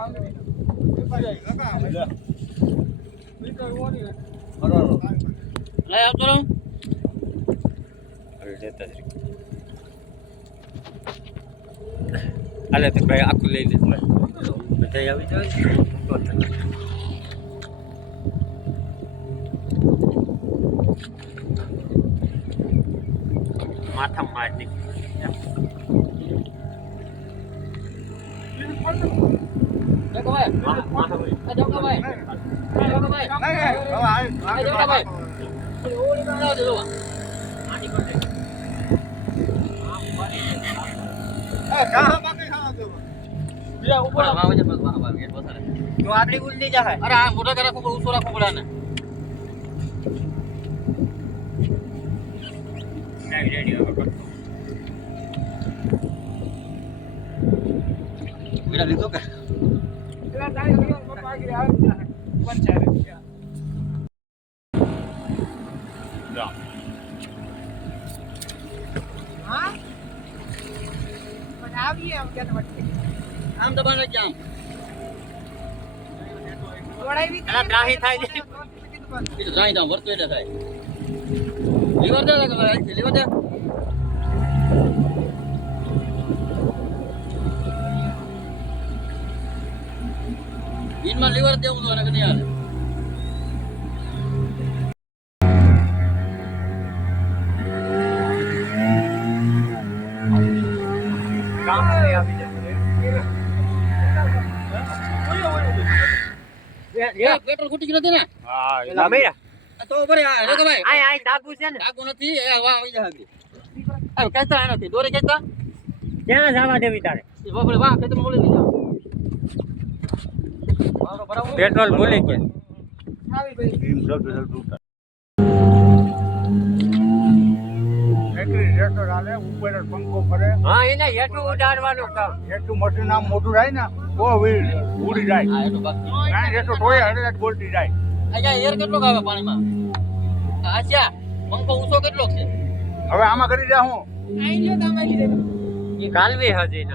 હાલે તો ભાઈ આખું લઈ લીધું બધા આવી જાય માથા માર ની દેખો ભાઈ માથા ભાઈ દેખો ભાઈ દેખો ભાઈ દેખો ભાઈ ઓલી બના દે જો આની કરે કહાं બાકી ખાવા દો બીજા ઉપર આવા છે બસ આવા ગેટ બસારે તો આટલી ઉલ નહીં જાય અરે આ મોટા કરે ખૂબ ઉસો રાખો પડે ને રેડી રેડી હવે મેરા લીધો કે એલા દાઈ ગયો પપ્પા આગળ આવે પંચાયત જા હા આવીએ આમ કે વચ્ચે આમ તો બને જામ ઓડાઈ આ ત્રાહી થાય છે એ તો જાય જામ વર્તો એટલે થાય લીવર દે લીવર દે ઇનમાં લીવર દેવું તો અને કદી હાલે કામ કરી આવી જાય પેટ્રોલ ખૂટી ગયો નથી ને હા એલા મેરા તો બરે આ રે ભાઈ આ ડાગુ છે ને ડાગુ નથી એ વાહ આવી જાય આ કેતા નથી દોરે કેતા ક્યાં જવા દેવી તારે બબડે વાહ કે તમે બોલી જાવ બરાબર પેટ્રોલ બોલી કે આવી ભાઈ ટીમ જલ્દી ઉઠા રેટો રાલે ઉપર પંખો ફરે હા એને હેઠું ઉડાડવાનું કામ હેઠું મશીન આમ મોટું થાય ને તો ઉડી જાય હા એનો બાકી કાઈ રેટો તોય હડે બોલતી જાય અહીંયા એર કેટલો આવે પાણીમાં આશા પંખો ઊંચો કેટલો છે હવે આમાં કરી જા હું આઈ લ્યો તમે લઈ લે એ કાલવી હજી